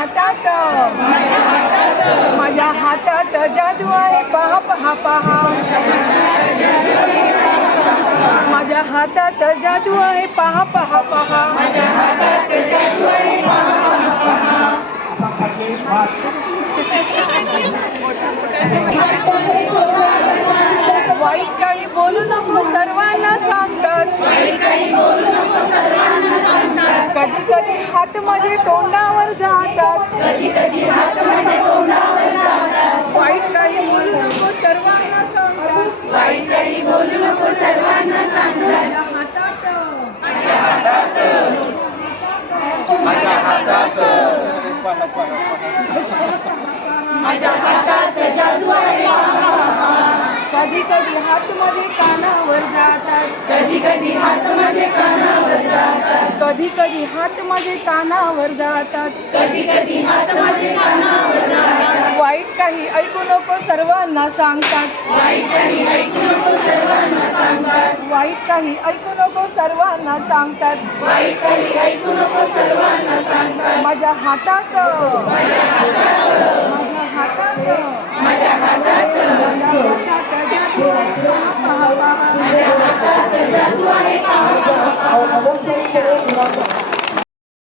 हातात माझ्या हातात जादू आहे पहा पहा पहा माझ्या हातात जादू आहे पहा पहा पहा वाईट काही बोलू नको सर्वांना सांगतात. कधी कधी हात मध्ये तोंडावर जा वाईट काही बोलू नको सर्वांना सांगतात वाईट काही बोलू नको सर्वांना माझ्या हातात. माझ्या हातात जादू आहे. कधी कधी हात मध्ये कानावर जातात. कधी कधी हात माझे कानावर जातात. कधी कधी हात माझे कानावर जातात. कधी कधी हात माझे वाईट काही ऐकू नको सर्वांना सांगतात. वाईट काही ऐकू नको सर्वांना सांगतात. वाईट काही ऐकू नको सर्वांना सांगतात. वाईट काही ऐकू नको सर्वांना सांगतात. माझ्या हातात. माझ्या हातात. माझ्या हातात.